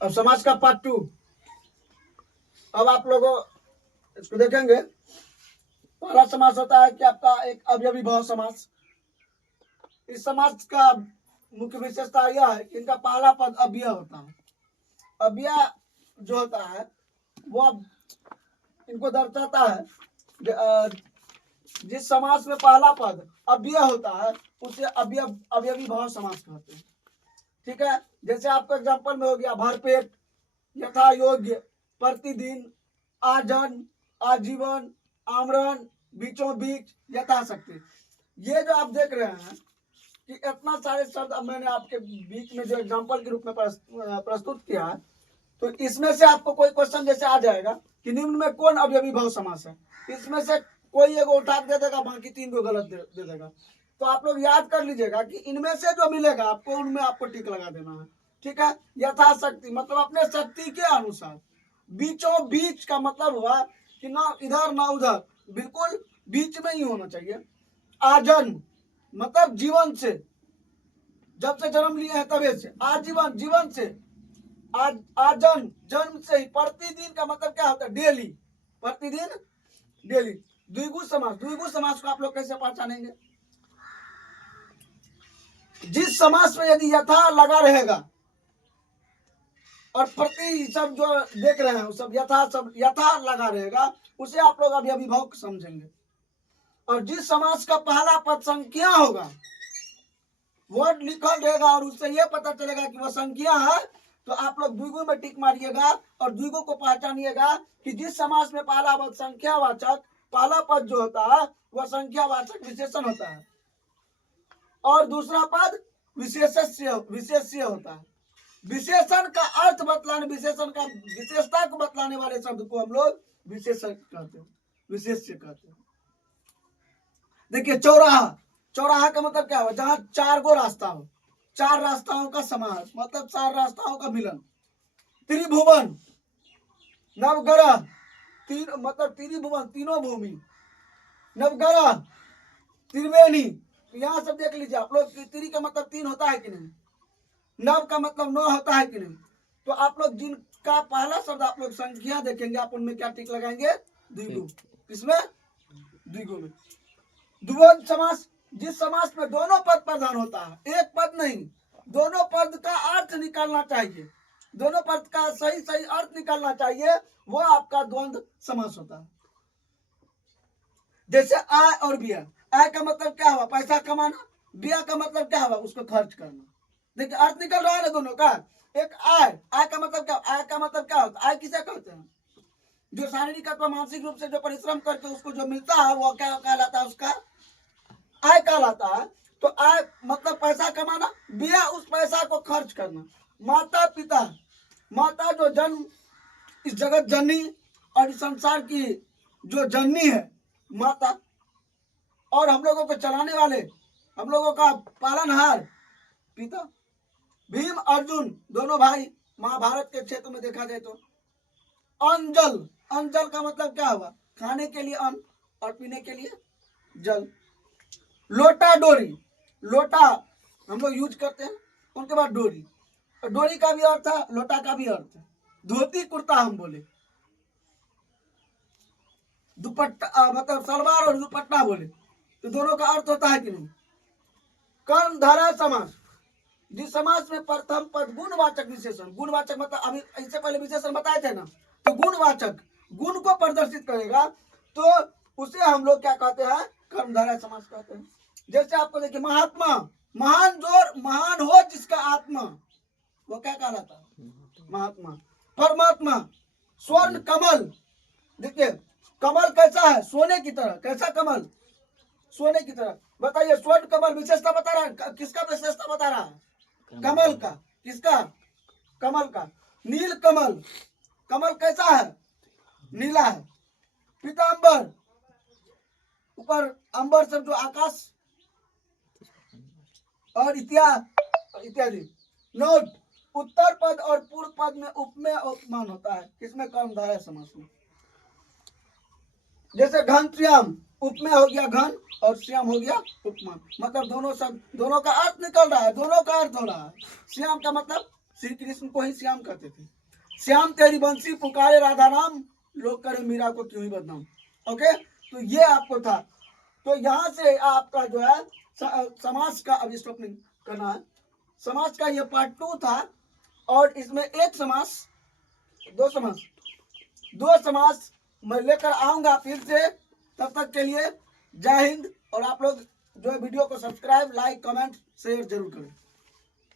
अब समास का पार्ट 2। अब आप लोगों इसको देखेंगे। पहला समास होता है कि आपका एक अवयवी भाव समास। इस समास का मुख्य विशेषता यह है कि इनका पहला पद अव्यय होता है। अव्यय जो होता है वो इनको दर्शाता है। जिस समास में पहला पद अव्यय होता है उसे अवयवी भाव समास कहते हैं। ठीक है, जैसे आपका एग्जाम्पल में हो गया भरपेट, यथा योग्य, प्रतिदिन, आजन, आजीवन, आमरण, बीचों बीच, यथाशक्ति। ये जो आप देख रहे हैं कि इतना सारे शब्द अब मैंने आपके बीच में जो एग्जाम्पल के रूप में प्रस्तुत किया है, तो इसमें से आपको कोई क्वेश्चन जैसे आ जाएगा कि निम्न में कौन अवयवी भाव समास है, इसमें से कोई एगो उठा दे देगा, बाकी 3 को गलत दे देगा। तो आप लोग याद कर लीजिएगा कि इनमें से जो मिलेगा आपको उनमें आपको टिक लगा देना है। ठीक है, यथाशक्ति मतलब अपने शक्ति के अनुसार। बीचों बीच का मतलब हुआ कि ना इधर ना उधर, बिल्कुल बीच में ही होना चाहिए। आजन मतलब जीवन से, जब से जन्म लिए हैं तबे से। आजीवन जीवन से। आजन जन्म से ही। प्रतिदिन का मतलब क्या होता है? डेली, प्रतिदिन, डेली। द्विगु समास, द्विगु समास को आप लोग कैसे पहचानेंगे? जिस समास में यदि यथा लगा रहेगा और प्रति सब जो देख रहे हैं सब यथा लगा रहेगा, उसे आप लोग अभी अभिभावक समझेंगे। और जिस समास का पहला पद संख्या होगा, वर्ड लिखल रहेगा और उससे यह पता चलेगा कि वह संख्या है, तो आप लोग द्विगु में टिक मारिएगा और द्विगु को पहचानिएगा कि जिस समास में पहला पद संख्यावाचक, पहला पद जो होता है वह संख्यावाचक विशेषण होता है और दूसरा पद विशेष्य होता है। विशेषण का अर्थ बतलाने, विशेषण का विशेषता को बतलाने वाले शब्द को हम लोग विशेषण कहते हैं, विशेष्य कहते हैं। देखिए चौराहा, चौराहा का मतलब क्या हो? जहां 4 गो रास्ता हो, 4 रास्ताओं का समास, मतलब 4 रास्ताओं का मिलन। त्रिभुवन, नवग्रह, मतलब त्रिभुवन तीनों भूमि, नवग्रह, त्रिवेणी। यहां सब देख लीजिए आप लोग, त्रि का मतलब 3 होता है कि नहीं, नव का मतलब 9 होता है कि नहीं। तो आप लोग जिनका पहला शब्द आप लोग संख्या देखेंगे, आप उनमें क्या टिक लगाएंगे? द्विगु। किसमें? द्विगु में। द्विगु समास, जिस समास में दोनों पद प्रधान होता है, एक पद नहीं, दोनों पद का अर्थ निकालना चाहिए, दोनों पद का सही सही अर्थ निकालना चाहिए, वो आपका द्वंद्व समास होता है। जैसे आय और व्यय। आय का मतलब क्या हुआ? पैसा कमाना। व्यय का मतलब क्या हुआ? उसको खर्च करना। देखिए अर्थ निकल रहा है ना दोनों का। एक आय, आय का मतलब क्या? आय का मतलब क्या होता है? आय किसे कहते हैं? जो शारीरिक अथवा मानसिक रूप से जो परिश्रम करके उसको जो मिलता है वो क्या कहलाता है? उसका आय कहलाता है। तो आय मतलब पैसा कमाना, व्यय उस पैसा को खर्च करना। माता पिता, माता जो जन्म, इस जगत जननी और इस संसार की जो जननी है माता, और हम लोगों को चलाने वाले, हम लोगों का पालनहार पिता। भीम अर्जुन दोनों भाई, महाभारत के क्षेत्र में देखा जाए तो। अनजल, अनजल का मतलब क्या हुआ? खाने के लिए अन्न और पीने के लिए जल। लोटा डोरी, लोटा हम लोग यूज करते हैं, उनके बाद डोरी, और डोरी का भी अर्थ है, लोटा का भी अर्थ है। धोती कुर्ता हम बोले, दुपट्टा मतलब सलवार और दुपट्टा बोले, तो दोनों का अर्थ होता है कि नहीं? कर्मधारय समास, जिस समास में प्रथम पद गुणवाचक विशेषण, गुणवाचक मतलब अभी इससे पहले विशेषण बताए थे ना, तो गुणवाचक गुण को प्रदर्शित करेगा, तो उसे हम लोग क्या कहते हैं? कर्मधारय समास कहते हैं। जैसे आपको देखिए महात्मा, महान जोर, महान हो जिसका आत्मा, वो क्या कहलाता है? महात्मा। परमात्मा, स्वर्ण कमल, देखिए कमल कैसा है? सोने की तरह। कैसा कमल? सोने की तरह। बताइए स्वर्ण कमल विशेषता बता रहा है, किसका विशेषता बता रहा है? कमल का। किसका? कमल का। नील कमल, कमल कैसा है? नीला है। पीतांबर, ऊपर अंबर सब जो आकाश और इत्यादि। नोट, उत्तर पद और पूर्व पद में उपमेय उपमान होता है, किसमें? कर्मधारय समास में। जैसे घन श्याम, उपमेय हो गया घन और श्याम हो गया उपमान, मतलब दोनों का अर्थ निकल रहा है, दोनों का अर्थ हो रहा है। श्याम का मतलब श्री कृष्ण को ही श्याम कहते थे। श्याम तेरी बंसी पुकारे राधा नाम, लोग करे मीरा को क्यों ही बदनाम। ओके, तो ये आपको था। तो यहाँ से आपका जो है समाज का अब स्टॉपिंग करना है। समाज का ये पार्ट 2 था, और इसमें एक समास, दो समास मैं लेकर आऊंगा फिर से। तब तक के लिए जय हिंद। और आप लोग जो है वीडियो को सब्सक्राइब, लाइक, कमेंट, शेयर जरूर करें।